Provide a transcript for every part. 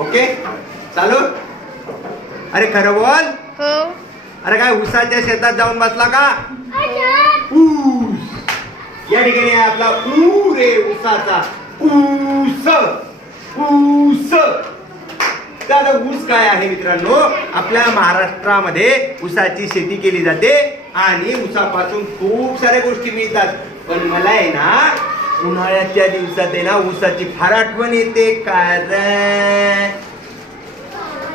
Okay? चालू? अरे खरं बोल. हो. अरे काय उसाच्या शेतात जाऊन बसला का? ऊस. या ठिकाणी आपला ऊ रे उसाचा. ऊस. ऊस. आता ऊस काय आहे मित्रांनो? आपल्या महाराष्ट्रामध्ये ऊसाची शेती केली जाते आणि ऊसापासून खूप साऱ्या गोष्टी मिळतात. पण मला आहे ना उन्हाळ्याच्या दिवसात आहे ना ऊसाची फार आठवण येते कारण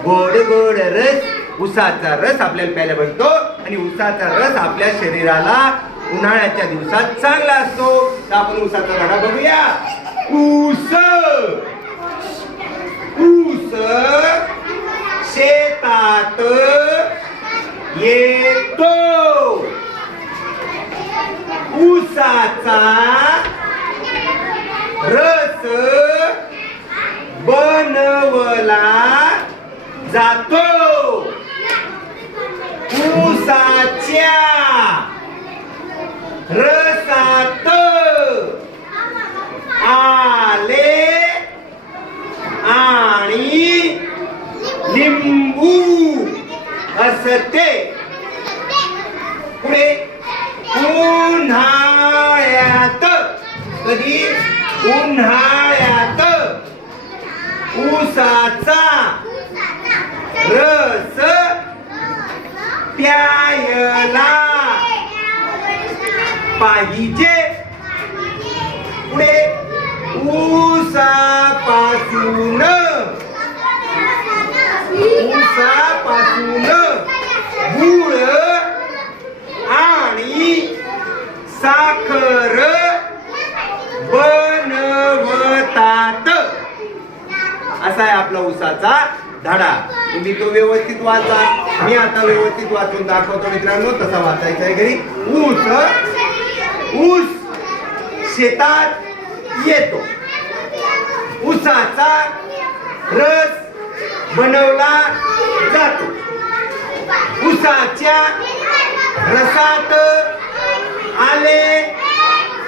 गोड गोड रस. उसाचा रस आपल्याला प्यायला भेटतो आणि उसाचा रस आपल्या शरीराला उन्हाळ्याच्या दिवसात चांगला असतो. तर आपण उसाचा धडा बघूया. ऊस. ऊस शेतात येतो. ऊसाचा रस बनवला जातो. ऊसाच्या रसात आले आणि लिंबू असते. पुढे उन्हाळ्यात कधी उन्हाळ्यात ऊसाचा रस प्यायला पाहिजे. पुढे ऊसापासून. ऊसापासून गुळ आणि साखर बनवतात असा आहे आपला ऊसाचा धडा? तुम्ही तो व्यवस्थित वाचा. मी आता व्यवस्थित वाचून दाखवतो मित्रांनो तसा वाचायचा आहे घरी. ऊस ऊस शेतात येतो. उसाचा रस बनवला जातो. उसाच्या रसात आले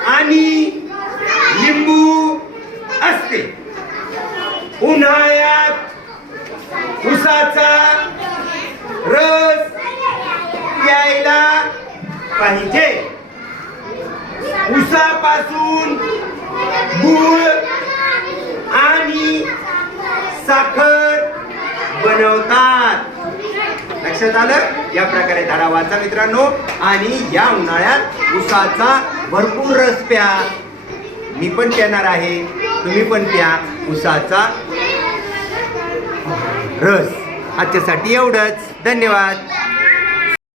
आणि उसाचा रस प्यायला पाहिजे. उसापासून गुळ आणि साखर बनवतात. लक्षात आलं? या प्रकारे धडा वाचा मित्रांनो. आणि या उन्हाळ्यात उसाचा भरपूर रस प्या. मी पण पिणार आहे. तुम्ही पण प्या. उसाचा रस. आजच्यासाठी एवढंच. धन्यवाद.